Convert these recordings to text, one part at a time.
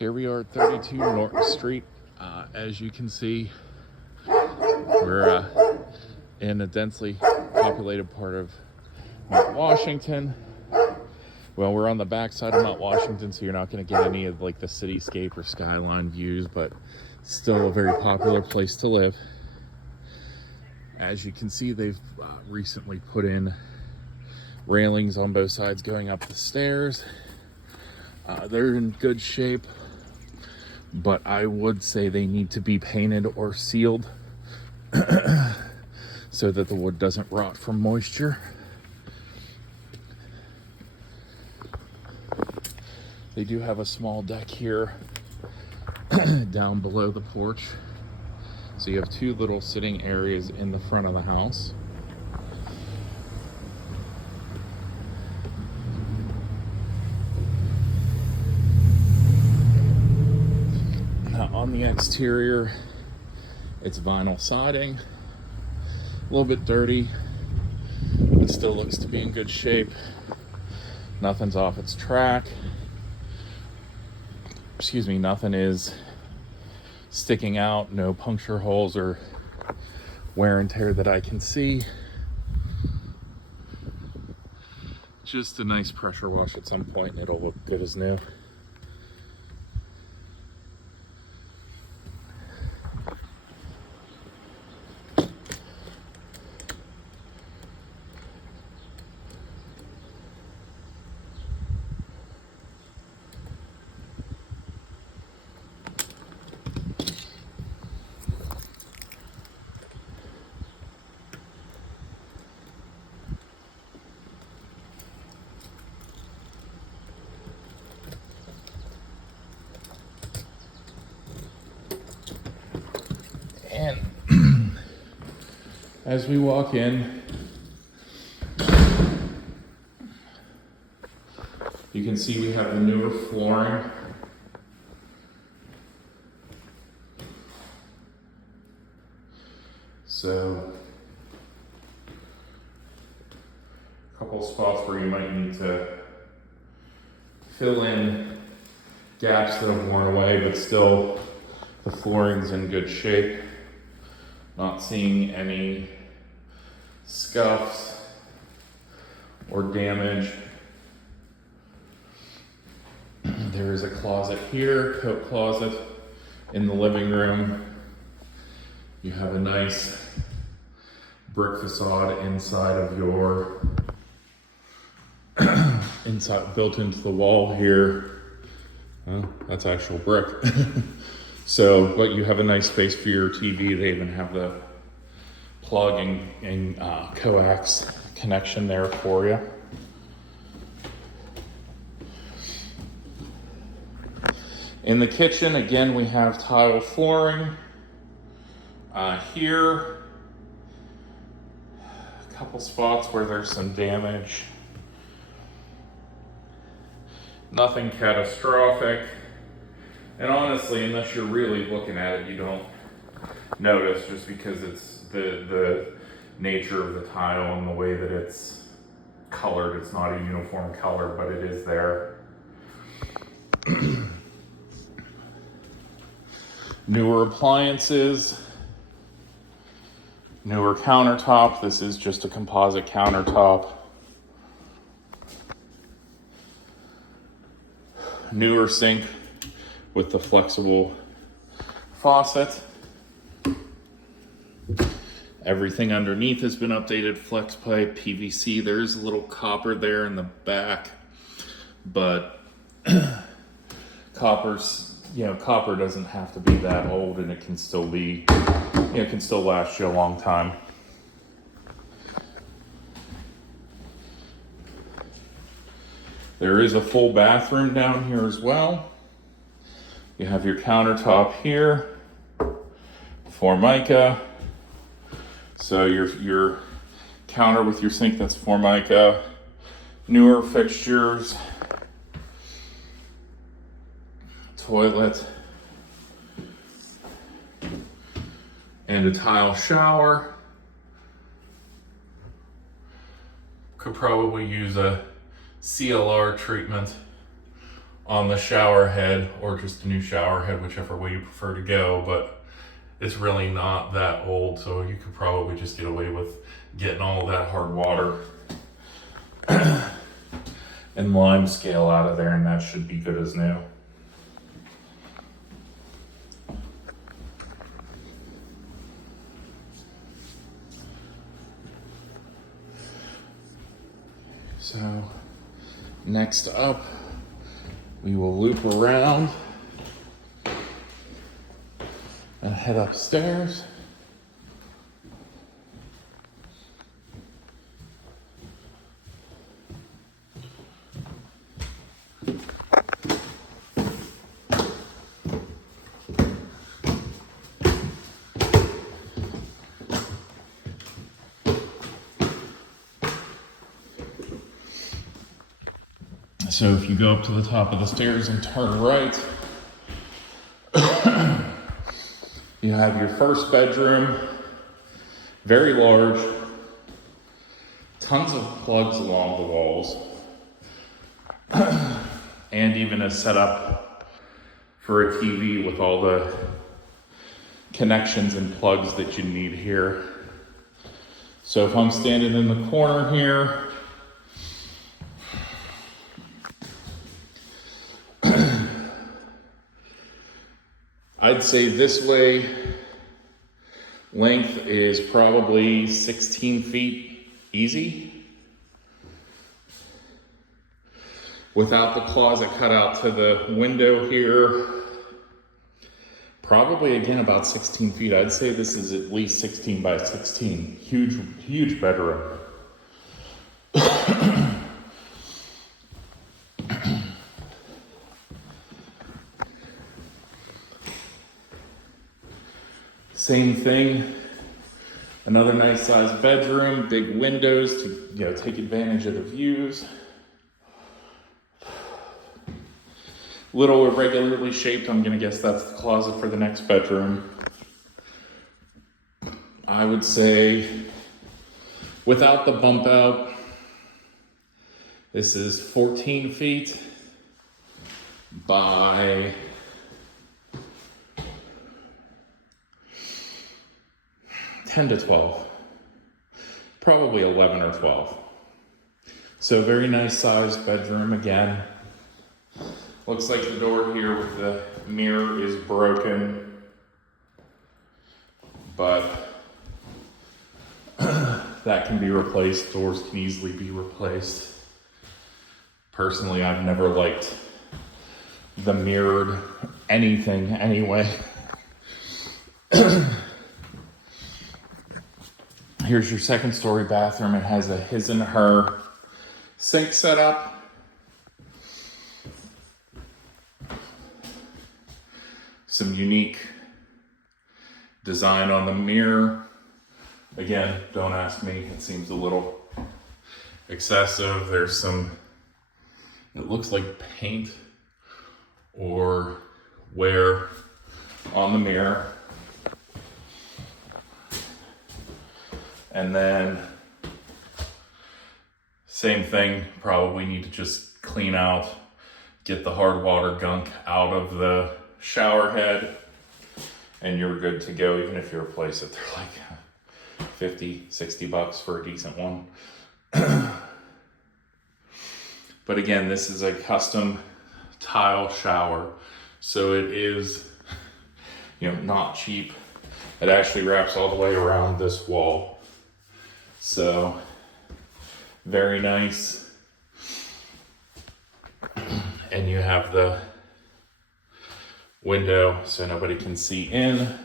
Here we are at 32 Norton Street. As you can see, we're in a densely populated part of Mount Washington. Well, we're on the backside of Mount Washington, so you're not going to get any of like the cityscape or skyline views, but still a very popular place to live. As you can see, they've recently put in railings on both sides going up the stairs. They're in good shape, but I would say they need to be painted or sealed so that the wood doesn't rot from moisture. They do have a small deck here down below the porch. So you have two little sitting areas in the front of the house. On the exterior, it's vinyl siding, a little bit dirty, but still looks to be in good shape. Nothing's off its track. Excuse me, nothing is sticking out, no puncture holes or wear and tear that I can see. Just a nice pressure wash at some point and it'll look good as new. And as we walk in, you can see we have the newer flooring. So, a couple spots where you might need to fill in gaps that have worn away, but still the flooring's in good shape. Not seeing any scuffs or damage. There is a closet here, coat closet in the living room. You have a nice brick facade inside of your inside built into the wall here. Oh, that's actual brick. So, but you have a nice space for your TV. They even have the plug and coax connection there for you. In the kitchen, again, we have tile flooring. Here, a couple spots where there's some damage. Nothing catastrophic. And honestly, unless you're really looking at it, you don't notice just because it's the nature of the tile and the way that it's colored. It's not a uniform color, but it is there. Newer appliances, newer countertop. This is just a composite countertop. Newer sink with the flexible faucet. Everything underneath has been updated, flex pipe, PVC. There's a little copper there in the back, but copper doesn't have to be that old and it can still be, it can still last you a long time. There is a full bathroom down here as well. You have your countertop here, Formica. So your counter with your sink, that's Formica. Newer fixtures, toilet, and a tile shower. Could probably use a CLR treatment on the shower head, or just a new shower head, whichever way you prefer to go, but it's really not that old, so you could probably just get away with getting all that hard water and lime scale out of there, and that should be good as new. So next up, we will loop around and head upstairs. So if you go up to the top of the stairs and turn right, you have your first bedroom, very large, tons of plugs along the walls, and even a setup for a TV with all the connections and plugs that you need here. So if I'm standing in the corner here, I'd say this way, length is probably 16 feet easy. Without the closet cut out to the window here, probably again about 16 feet. I'd say this is at least 16 by 16. Huge, huge bedroom. Same thing, another nice sized bedroom, big windows to take advantage of the views. Little irregularly shaped, I'm gonna guess that's the closet for the next bedroom. I would say, without the bump out, this is 14 feet by 10 to 12, probably 11 or 12. So very nice sized bedroom again. Looks like the door here with the mirror is broken, but that can be replaced. Doors can easily be replaced. Personally, I've never liked the mirrored anything anyway. Here's your second story bathroom. It has a his and her sink set up. Some unique design on the mirror. Again, don't ask me, it seems a little excessive. There's some, it looks like paint or wear on the mirror. And then, same thing, probably need to just clean out, get the hard water gunk out of the shower head, and you're good to go. Even if you replace it, they're like 50, 60 bucks for a decent one. But again, this is a custom tile shower, so it is, not cheap. It actually wraps all the way around this wall. So, very nice. And you have the window so nobody can see in.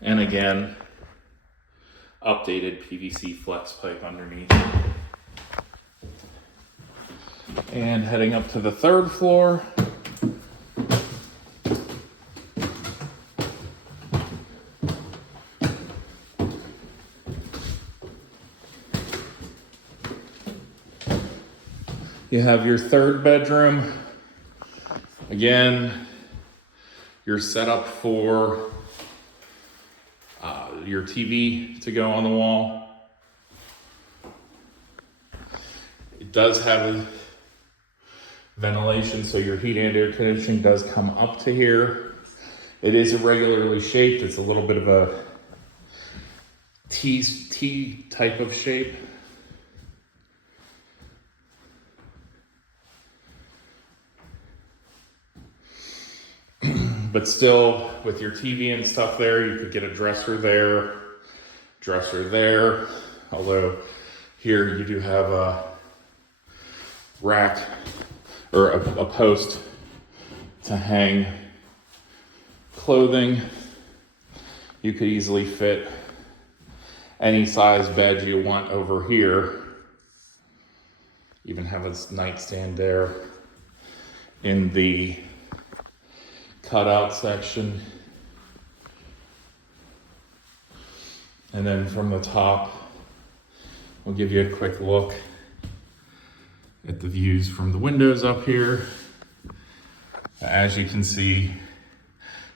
And again, updated PVC flex pipe underneath. And heading up to the third floor. You have your third bedroom. Again, you're set up for your TV to go on the wall. It does have a ventilation, so your heat and air conditioning does come up to here. It is irregularly shaped. It's a little bit of a T type of shape. But still, with your TV and stuff there, you could get a dresser there, although here you do have a rack or a post to hang clothing. You could easily fit any size bed you want over here. Even have a nightstand there in the cutout section. And then from the top, we'll give you a quick look at the views from the windows up here. As you can see,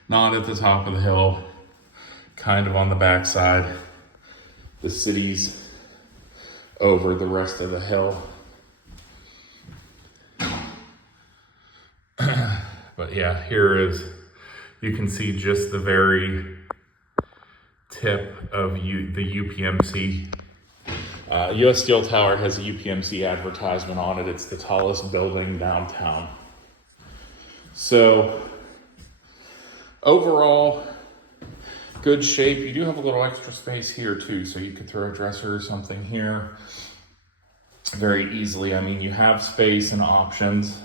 not at the top of the hill, kind of on the backside. The city's over the rest of the hill. But yeah, here is, you can see just the very tip of the UPMC. US Steel Tower has a UPMC advertisement on it. It's the tallest building downtown. So overall, good shape. You do have a little extra space here too, so you could throw a dresser or something here very easily. I mean, you have space and options.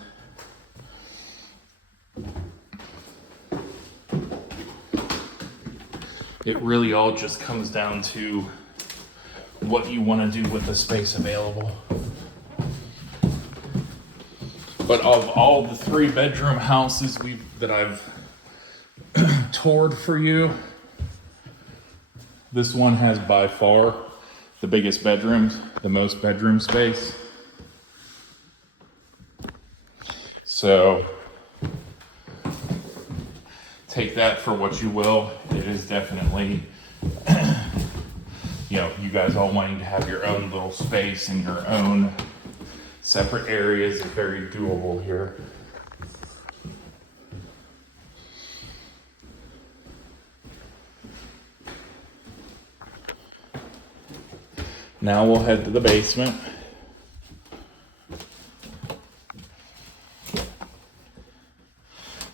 It really all just comes down to what you want to do with the space available. But of all the 3-bedroom houses that I've toured for you, this one has by far the biggest bedrooms, the most bedroom space. So take that for what you will. It is definitely, you guys all wanting to have your own little space and your own separate areas is very doable here. Now we'll head to the basement.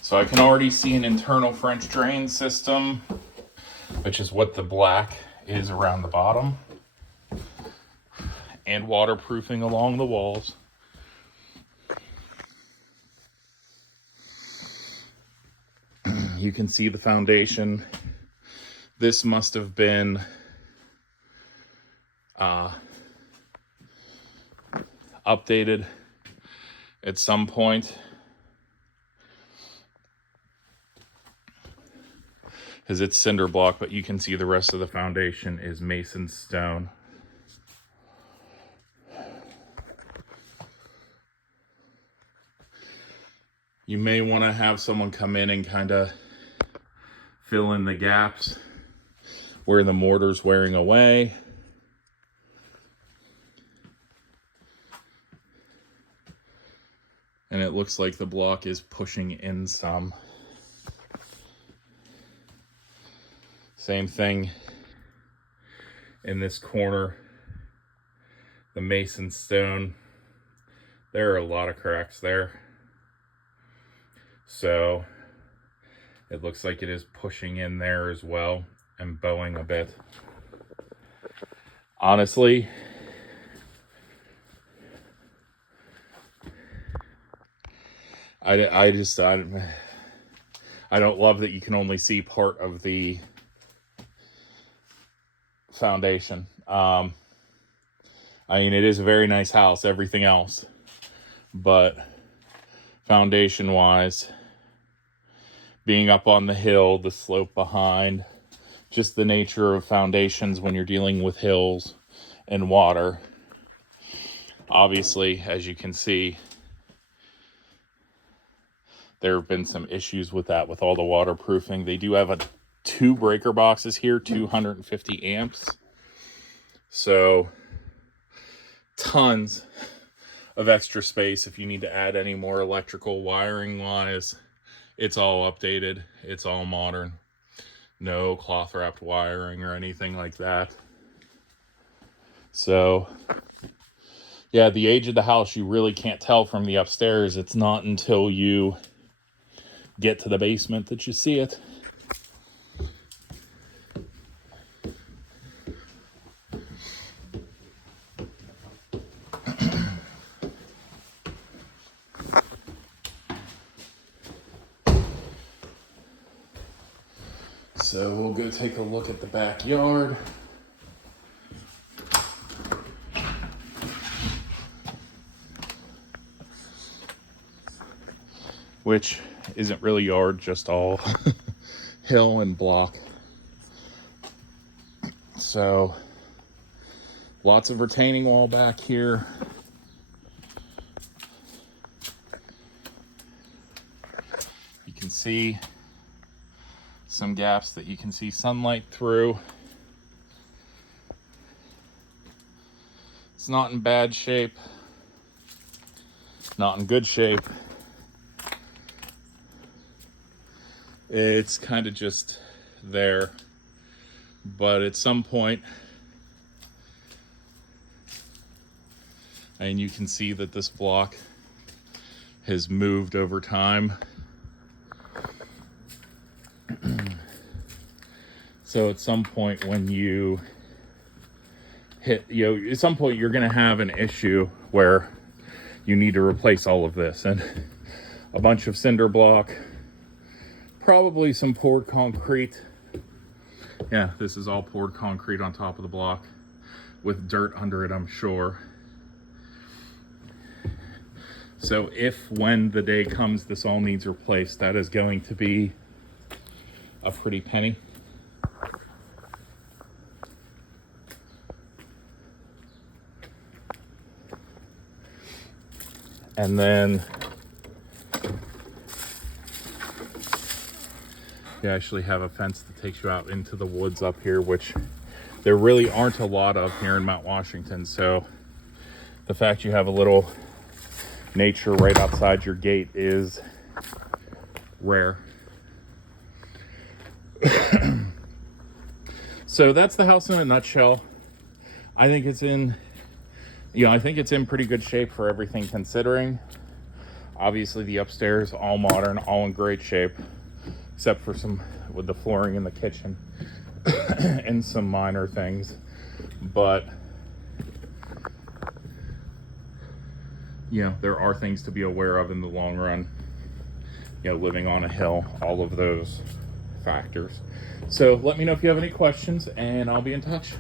So I can already see an internal French drain system, which is what the black is around the bottom, and waterproofing along the walls. You can see the foundation. This must have been updated at some point, because it's cinder block, but you can see the rest of the foundation is mason stone. You may want to have someone come in and kind of fill in the gaps where the mortar's wearing away. And it looks like the block is pushing in some. Same thing in this corner, the mason stone. There are a lot of cracks there. So it looks like it is pushing in there as well and bowing a bit. Honestly, I don't love that you can only see part of the foundation. I mean, it is a very nice house, everything else, but foundation wise, being up on the hill, the slope behind, just the nature of foundations when you're dealing with hills and water. Obviously, as you can see, there have been some issues with that, with all the waterproofing. They do have 2 breaker boxes here, 250 amps. So tons of extra space if you need to add any more electrical wiring wise. It's all updated. It's all modern. No cloth wrapped wiring or anything like that. So yeah, the age of the house, you really can't tell from the upstairs. It's not until you get to the basement that you see it. So we'll go take a look at the backyard. Which isn't really yard, just all hill and block. So lots of retaining wall back here. You can see some gaps that you can see sunlight through. It's not in bad shape, not in good shape. It's kind of just there, but at some point, and you can see that this block has moved over time. So at some point when you hit, at some point you're going to have an issue where you need to replace all of this, and a bunch of cinder block, probably some poured concrete. Yeah, this is all poured concrete on top of the block with dirt under it, I'm sure. So if, when the day comes, this all needs replaced, that is going to be a pretty penny. And then you actually have a fence that takes you out into the woods up here, which there really aren't a lot of here in Mount Washington. So the fact you have a little nature right outside your gate is rare. So that's the house in a nutshell. I think it's in, I think it's in pretty good shape for everything considering. Obviously the upstairs, all modern, all in great shape, except for some with the flooring in the kitchen and some minor things. But there are things to be aware of in the long run. Living on a hill, all of those factors. So let me know if you have any questions, and I'll be in touch.